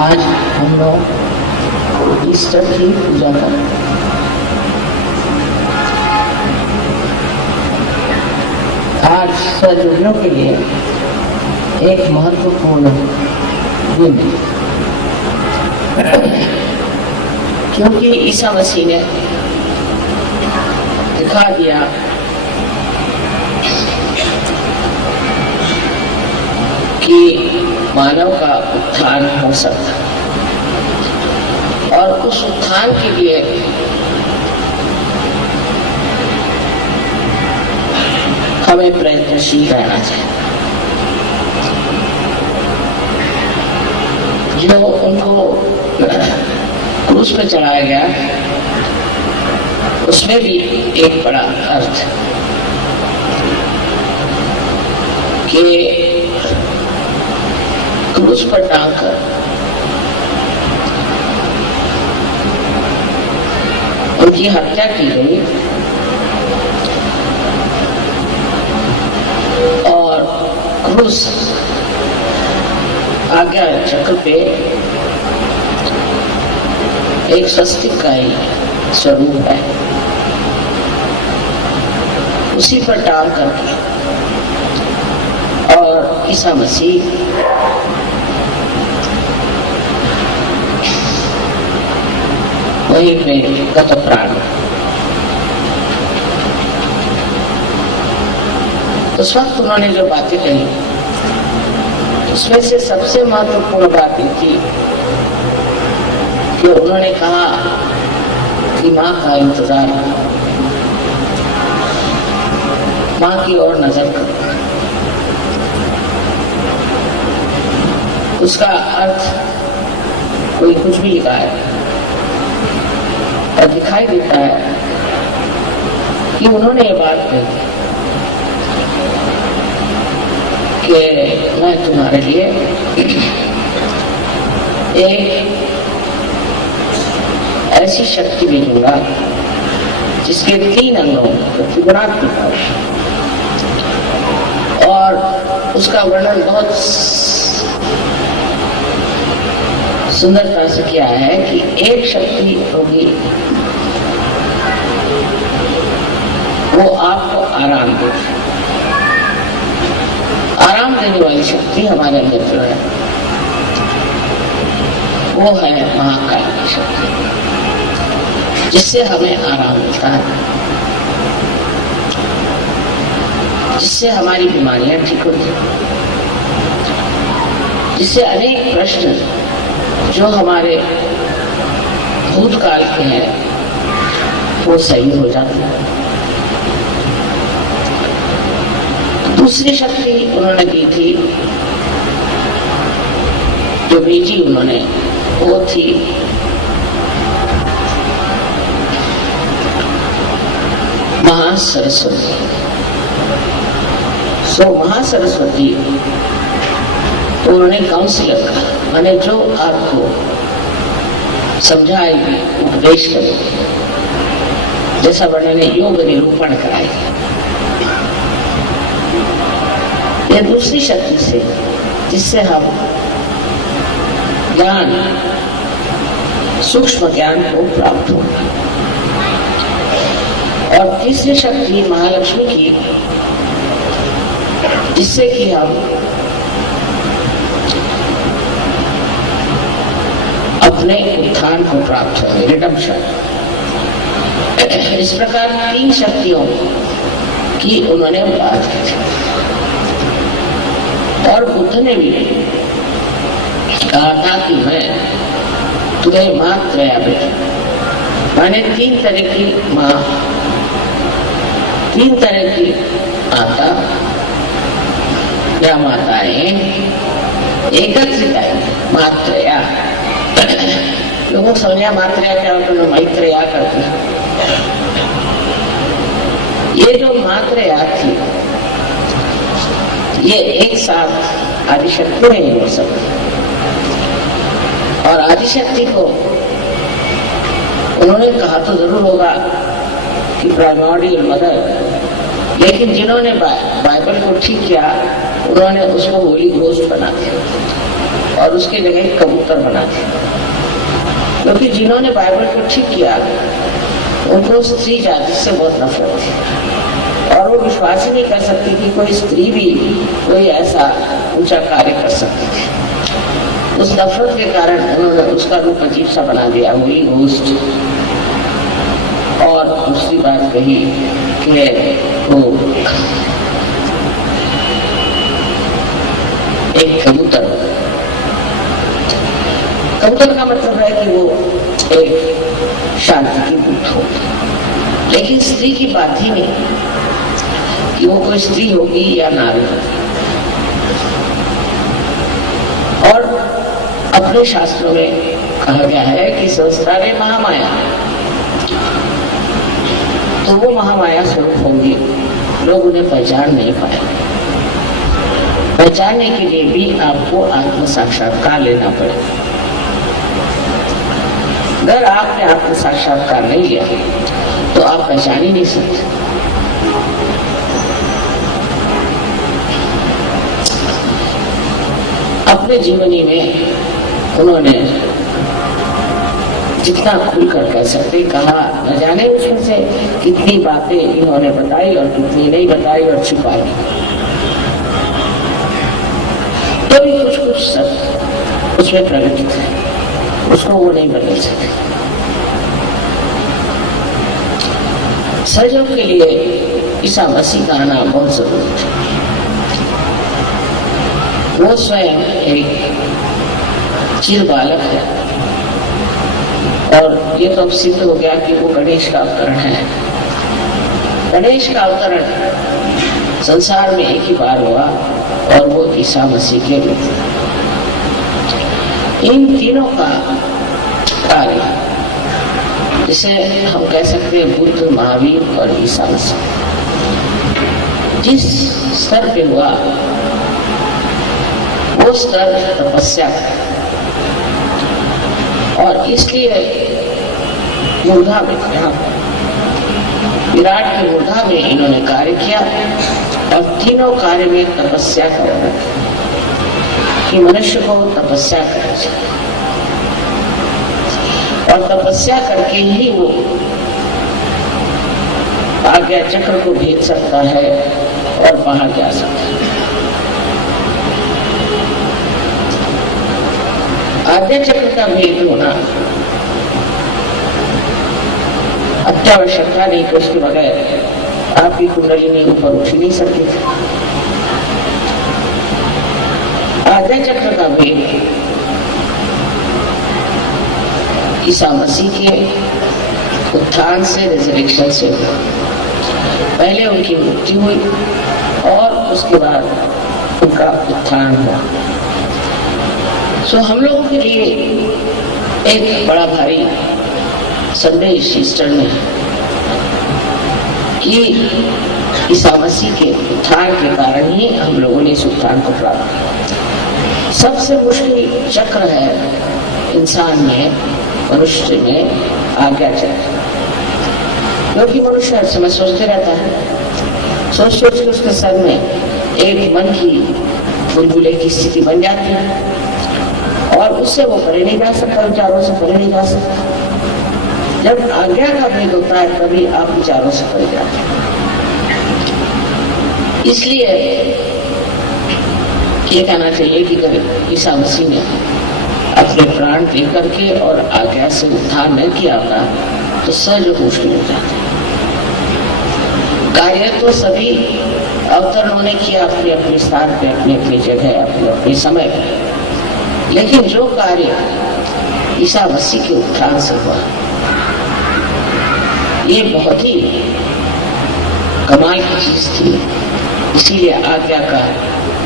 आज हम लोग ईस्टर की पूजा करें। आज सहयोगियों के लिए एक महत्वपूर्ण दिन, क्योंकि ईसा मसीह ने दिखा दिया कि मानव का उत्थान हो सकता और उस उत्थान के लिए हमें प्रयत्नशील रहना चाहिए। जो उनको क्रूस पे चढ़ाया गया उसमें भी एक बड़ा अर्थ कि क्रूस पर टांगकर उनकी हत्या की गई और क्रूस आज्ञा चक्र पे एक स्वस्तिक का ही स्वरूप है, उसी पर टांग करके और ईसा मसीह वहीं पे गत प्राण। उस वक्त उन्होंने जो बातें कही उसमें से सबसे महत्वपूर्ण बात ये थी कि उन्होंने कहा कि माँ का इंतजार, माँ की ओर नजर करो। उसका अर्थ कोई कुछ भी लिखा है और दिखाई देता है कि उन्होंने ये बात कही कि मैं तुम्हारे लिए एक ऐसी शक्ति भेजूंगा जिसके 3 अंगों को त्रिगुणात्मक और उसका वर्णन बहुत सुंदरता से किया है कि एक शक्ति होगी वो आपको आराम देगी। आराम देने वाली शक्ति हमारे अंदर जो है वो है महाकाल की शक्ति, जिससे हमें आराम मिलता है, जिससे हमारी बीमारियां ठीक होती हैं, जिससे अनेक प्रश्न जो हमारे भूतकाल के हैं वो सही हो जाते हैं। दूसरी शक्ति उन्होंने दी थी, जो भेजी उन्होंने, वो थी महासरस्वती। महासरस्वती उन्होंने काउंसिलर का, मैंने जो आपको समझाएगी, उपदेश करेगी, जैसा वर्णन योग निरूपण कराएगी। यह दूसरी शक्ति से जिससे हम ज्ञान, सूक्ष्म ज्ञान को प्राप्त होगा। और तीसरी शक्ति महालक्ष्मी की, जिससे कि हम अपने उत्थान को प्राप्त होंगे, रिडम्पशन। इस प्रकार 3 शक्तियों की उन्होंने बात की थी। और बुद्ध ने भी कहा था कि मैं तुम्हें मात्रया भेजूं। मैंने 3 तरह की माँ, 3 तरह की माता या माताएं एकत्रित आई, मात्रया। लोगों को समझा मात्रया क्या होता है, मैत्रेया करते हैं। ये जो मात्रया थी ये एक साथ आदिशक्ति नहीं हो सकती, और आदिशक्ति को उन्होंने कहा तो जरूर होगा कि प्राइमोर्डियल मदर, लेकिन जिन्होंने बाइबल को ठीक किया उन्होंने उसको होली घोस्ट बना दिया और उसके जगह कबूतर बना दिया। क्योंकि जिन्होंने बाइबल को ठीक किया उनको स्त्री जाति से बहुत नफरत थी और वो विश्वास ही नहीं कर सकती कि कोई स्त्री भी कोई ऐसा ऊंचा कार्य कर सकती थी। उस नफरत के कारण उन्होंने उसका रूप अजीब सा बना दिया, होली घोस्ट। और दूसरी बात कही कि वो एक कबूतर का मतलब है कि वो एक शांति की दूत हो, लेकिन स्त्री की बात ही नहीं कि वो कोई स्त्री होगी या नारी होगी। और अपने शास्त्रों में कहा गया है कि सहस्रारे महामाया, तो वो महामाया स्वरूप होंगी, लोग उन्हें पहचान नहीं पाए। पहचानने के लिए भी आपको आत्म साक्षात्कार लेना पड़ेगा। अगर आपने आत्म साक्षात्कार नहीं लिया तो आप पहचान ही नहीं सकते। अपने जीवनी में उन्होंने जितना खुलकर कह सकते कहा, न जाने उसमें से कितनी बातें इन्होंने बताई और कितनी नहीं बताई और छुपाई, तो भी कुछ कुछ सत्य उसमें प्रकटित है, उसको वो नहीं बदल सकते। सहयोग के लिए ईसा मसीह का आना बहुत जरूरी है। वो स्वयं एक चिर बालक है और ये तो अब सिद्ध हो गया कि वो गणेश का अवतरण है। गणेश का अवतरण संसार में एक ही बार हुआ और वो ईसा मसीह के रूप में। इन तीनों का कार्य जिसे हम कह सकते हैं बुद्ध, महावीर और ईसा मसीह, जिस स्तर पे हुआ वो स्तर तपस्या और इसलिए मूर्धा में विराट के मूर्धा में इन्होंने कार्य किया और तीनों कार्य में तपस्या कर कि मनुष्य को तपस्या करनी चाहिए और तपस्या करके ही वो आज्ञा चक्र को भेज सकता है और बाहर जा सकता है। आज्ञा चक्र का भेद होना अत्यावश्यकता नहीं, तो उसके बगैर आपकी कुंडलिनी ऊपर उठ ही नहीं सकती। आज्ञा चक्र का भेद ईसा मसीह के उत्थान से, रिजरेक्शन से हुआ। पहले उनकी मृत्यु हुई और उसके बाद उनका उत्थान हुआ। सो हम लोगों के लिए एक बड़ा भारी संदेश ईस्टर में कि ईसा मसीह के उत्थान के कारण ही हम लोगों ने इस उत्थान को प्राप्त किया। सबसे मुश्किल चक्र है इंसान में, मनुष्य में आज्ञा चक्र, क्योंकि मनुष्य हर समय सोचते रहता है, सोच सोच के उसके सर में एक मन की बुलबुले की स्थिति बन जाती है और उससे वो परे नहीं जा सकता, विचारों से परे नहीं जा सकता। जब आज्ञा का भेद होता है तभी आप विचारों से परे जाते हैं। इसलिए ये कहना चाहिए कि अगर ईसा मसीह ने अपने प्राण दे करके और आज्ञा से उत्थान न किया होता तो सहज मुश्किल हो जाता। कार्य तो सभी अवतरणों ने किया अपने अपने स्थान पे, अपने अपनी जगह, अपने अपने समय पे, लेकिन जो कार्य ईसा मसीह के उत्थान से हुआ ये बहुत ही कमाल की चीज थी। इसीलिए आज्ञा का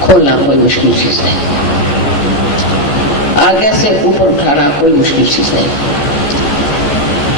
खोलना कोई मुश्किल चीज नहीं, आज्ञा से ऊपर उठाना कोई मुश्किल चीज नहीं।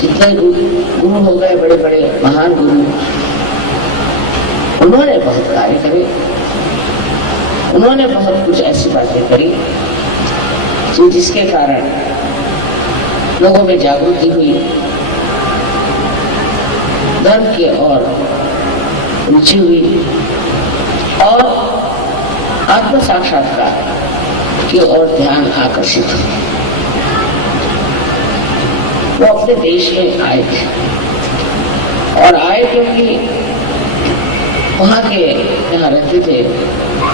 जितने गुरु हो गए, बड़े बड़े महान गुरु, उन्होंने बहुत कार्य करे, उन्होंने बहुत कुछ ऐसी बातें करी जिसके कारण लोगों में जागृति हुई, धर्म की ओर रुचि हुई और आत्म साक्षात्कार की ओर ध्यान आकर्षित हो। वो अपने देश में आए थे और आए क्योंकि वहां के जहाँ रहते थे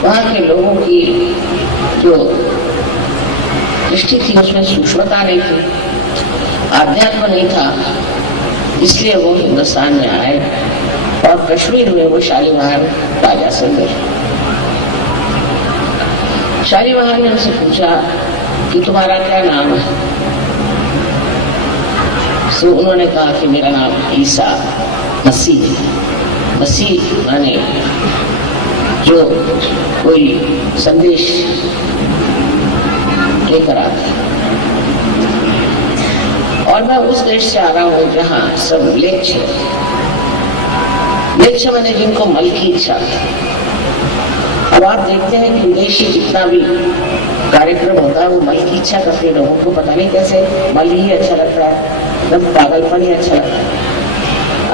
वहां के लोगों की जो दृष्टि थी उसमें सूक्ष्मता नहीं थी, आध्यात्म नहीं था, इसलिए वो हिंदुस्तान में आए और कश्मीर में वो शालीमार राजा से मिले। शालीमार ने उनसे पूछा कि तुम्हारा क्या नाम है? तो उन्होंने कहा कि मेरा नाम ईसा मसीह। मसीह माने जो कोई संदेश लेकर आता है। और मैं उस देश से आ रहा हूं जहां सब म्लेच्छ माने जिनको मल की इच्छा थी। अब आप देखते हैं कि विदेशी जितना भी कार्यक्रम होता है वो मल की इच्छा करते हैं। लोगों को पता नहीं कैसे मल ही अच्छा लगता है, एकदम पागलपन ही अच्छा लगता है।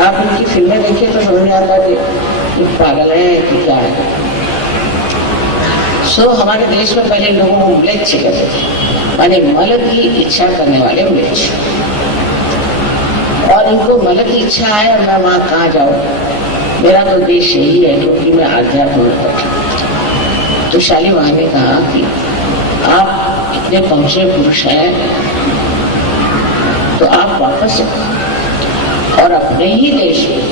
आप उनकी फिल्में देखिए तो समझ में आता है कि पागल है कि क्या है। सो हमारे देश में पहले लोगों को म्लेच्छ कहते थे, माने मल की इच्छा करने वाले म्लेच्छ। और इनको मल की इच्छा है और मैं वहां कहाँ जाऊं, मेरा तो देश यही है क्योंकि मैं आध्यात्म में बैठा। तो शालीमार ने कहा कि आप इतने पहुंचे पुरुष हैं तो आप वापस और अपने ही देश में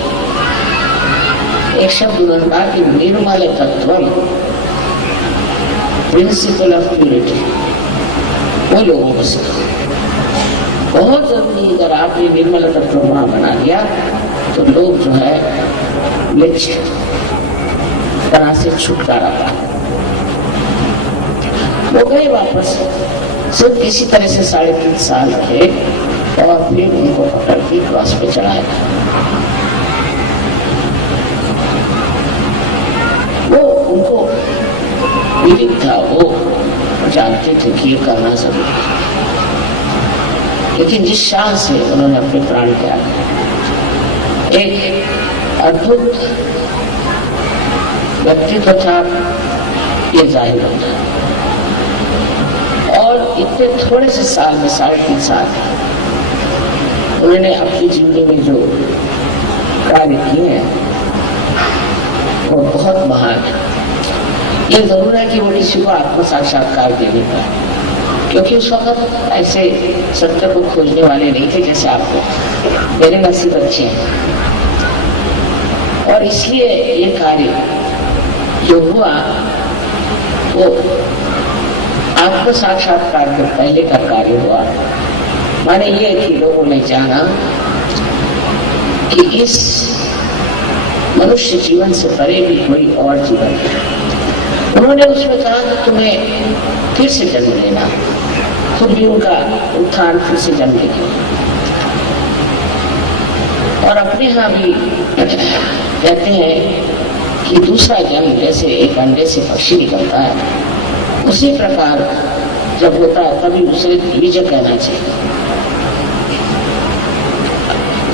एक शब्द उन्होंने कहा कि निर्मल तत्वम, प्रिंसिपल ऑफ प्यूरिटी, वो लोगों को सीखो। बहुत जरूरी, अगर आपने निर्मल तत्व वहां बना दिया तो लोग जो है म्लेच्छ तरह से छुटकारा पाए। वो गए वापस, सिर्फ किसी तरह से 3.5 साल रहे और फिर उनको पकड़ के क्रॉस पे चढ़ाया। वो उनको विविध था, वो जानते थे कि ये करना जरूरी है, लेकिन जिस शाह से उन्होंने अपने प्राण त्याग, एक अद्भुत व्यक्तित्व था, ये जाहिर होता है। और इतने थोड़े से साल में 3.5 साल उन्होंने अपनी जिंदगी में जो कार्य किए हैं वो बहुत महान है। ये जरूर है कि वो किसी को आत्म साक्षात्कार दे नहीं पाए, क्योंकि उस वक्त ऐसे सत्य को खोजने वाले नहीं थे जैसे आपको। मेरे नसीब अच्छे हैं और इसलिए ये कार्य जो हुआ वो आत्म साक्षात्कार के पहले का कार्य हुआ। माने ये कि लोगों ने जाना कि इस मनुष्य जीवन से परे भी कोई और जीवन है। उन्होंने उसमें कहा कि तुम्हें फिर से जन्म लेना, खुद भी उनका उत्थान फिर से जन्म लेना। और अपने यहाँ भी कहते हैं कि दूसरा जन्म जैसे एक अंडे से पक्षी निकलता है, उसी प्रकार जब होता है तभी उसे द्विज कहना चाहिए,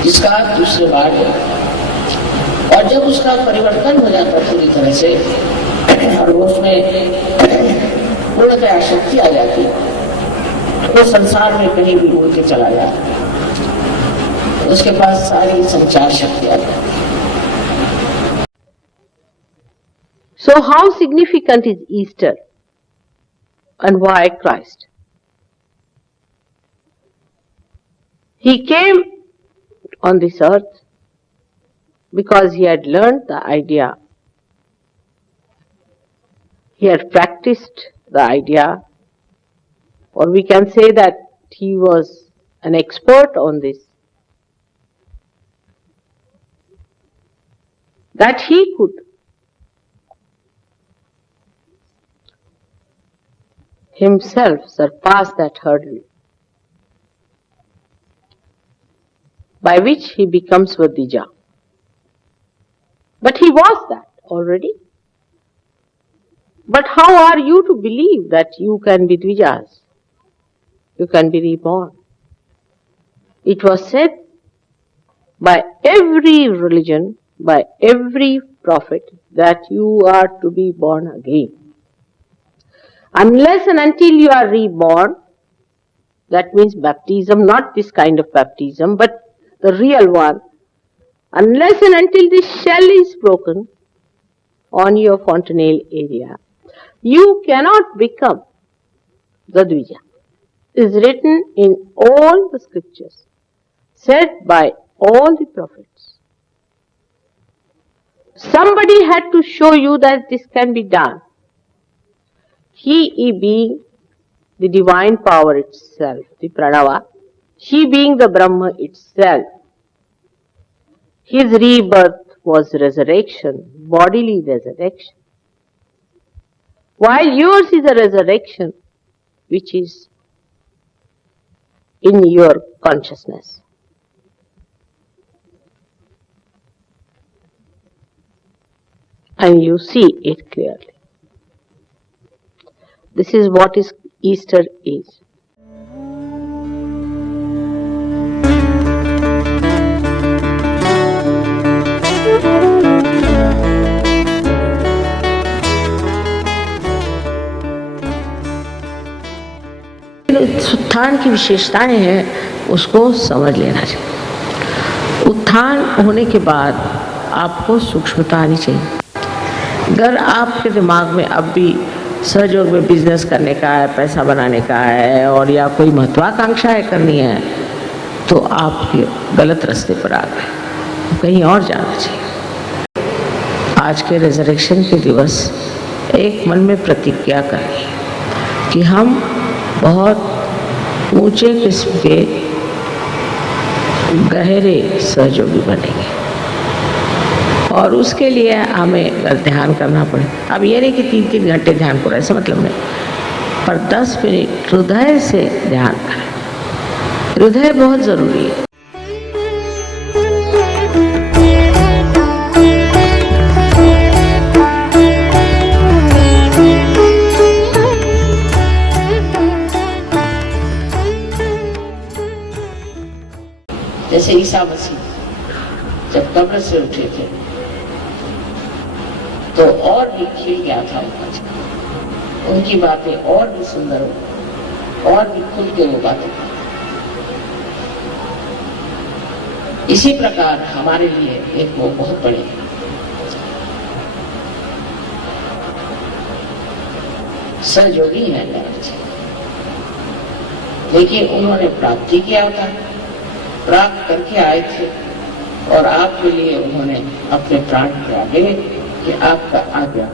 जिसका दूसरे बार है। और जब उसका परिवर्तन हो जाता है पूरी तरह से और वो उसमें पूर्णतया शक्ति आ जाती है, तो संसार में कहीं भी उड़ के चला जाता है, उसके पास सारी संचार शक्ति आ जाती है। So how significant is Easter and why Christ? He came on this earth because he had learned the idea, he had practiced the idea, or we can say that he was an expert on this, that he could himself surpass that hurdle by which he becomes Vadija. But he was that already. But how are you to believe that you can be Dvijas? You can be reborn. It was said by every religion, by every prophet, that you are to be born again. Unless and until you are reborn, that means baptism, not this kind of baptism, but the real one, unless and until this shell is broken on your fontanelle area, you cannot become the Dvija. It is written in all the scriptures, said by all the prophets. Somebody had to show you that this can be done. He being the divine power itself, the Pranava, he being the Brahma itself. His rebirth was resurrection, bodily resurrection. While yours is a resurrection which is in your consciousness. And you see it clearly. This is what Easter is. उत्थान की विशेषताएं हैं, उसको समझ लेना चाहिए। उत्थान होने के बाद आपको सूक्ष्मता आनी चाहिए। अगर आपके दिमाग में अब भी सहयोग में बिजनेस करने का है, पैसा बनाने का है और या कोई महत्वाकांक्षाएं करनी है, तो आप गलत रास्ते पर आ गए, कहीं और जाना चाहिए। आज के रिजरेक्शन के दिवस एक मन में प्रतिज्ञा करें कि हम बहुत ऊंचे किस्म के गहरे सहयोगी बनेंगे और उसके लिए हमें ध्यान करना पड़े। अब ये नहीं कि 3-3 घंटे ध्यान करें, ऐसा मतलब नहीं, पर 10 मिनट हृदय से ध्यान करें। हृदय बहुत जरूरी है। जैसे ईसा मसीह जब कब्र से उठे थे तो और भी खिल गया था उनकी बातें और भी सुंदर हो, और भी खुल के वो बातें। इसी प्रकार हमारे लिए एक वो बहुत बड़े सहयोगी हैं महाराज, लेकिन उन्होंने प्राप्ति किया होता, प्राप्त करके आए थे और आपके लिए उन्होंने अपने प्राण त्यागे कि आपका आज्ञा।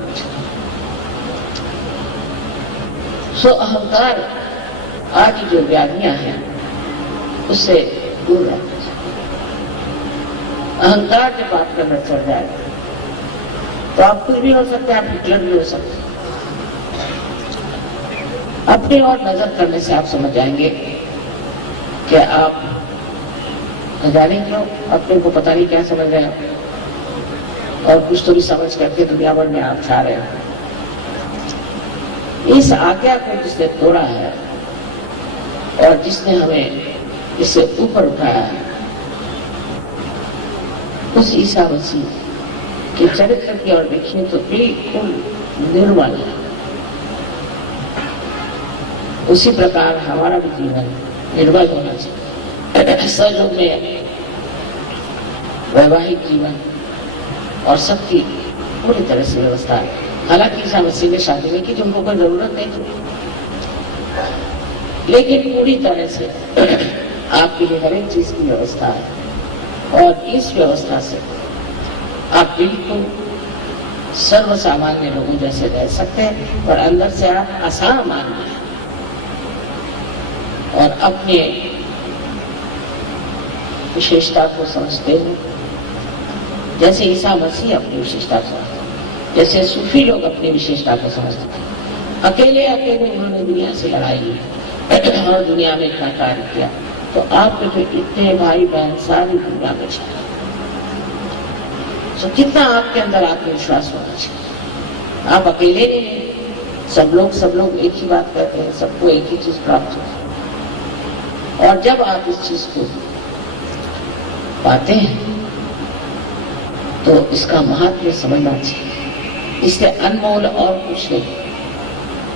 सो अहंकार आदि जो व्याधियां हैं उससे दूर रहना चाहिए। अहंकार जब आपका अंदर चढ़ जाए तो आप कुछ भी हो सकते हैं, आप हिटलर भी हो सकते हैं। अपनी ओर नजर करने से आप समझ जाएंगे कि आप जाने क्यों अपने को पता नहीं क्या समझ रहे हैं और कुछ तो भी समझ करके दुनिया भर में आप छा रहे हैं। इस आज्ञा को जिसने तोड़ा है और जिसने हमें इससे ऊपर उठाया है, उस ईसा मसीह के चरित्र की ओर देखिए तो बिल्कुल निर्मल है। उसी प्रकार हमारा भी जीवन निर्मल होना चाहिए। सहयोग में वैवाहिक जीवन और सबकी पूरी तरह से व्यवस्था है। हालांकि ईसा मसीह ने शादी में की जो उनको कोई जरूरत नहीं थी, लेकिन पूरी तरह से आपके लिए हर एक चीज की व्यवस्था है और इस व्यवस्था से आप बिल्कुल सर्वसामान्य लोगों जैसे रह सकते हैं और अंदर से आप असामान्य हैं और अपने विशेषता को समझते हो, जैसे ईसा मसीह अपनी विशेषता को समझते, जैसे सूफी लोग अपनी विशेषता को समझते थे। अकेले अकेले उन्होंने दुनिया से लड़ाई की और दुनिया में इतना कार्य किया, तो आपके फिर इतने भाई बहन सारी दुनिया में चले, तो कितना आपके अंदर आत्मविश्वास होना चाहिए। आप अकेले नहीं हैं, सब लोग एक ही बात कहते हैं, सबको एक ही चीज प्राप्त होती है। और जब आप इस चीज को पाते हैं तो इसका महत्व समझना चाहिए। इससे अनमोल और कुछ नहीं।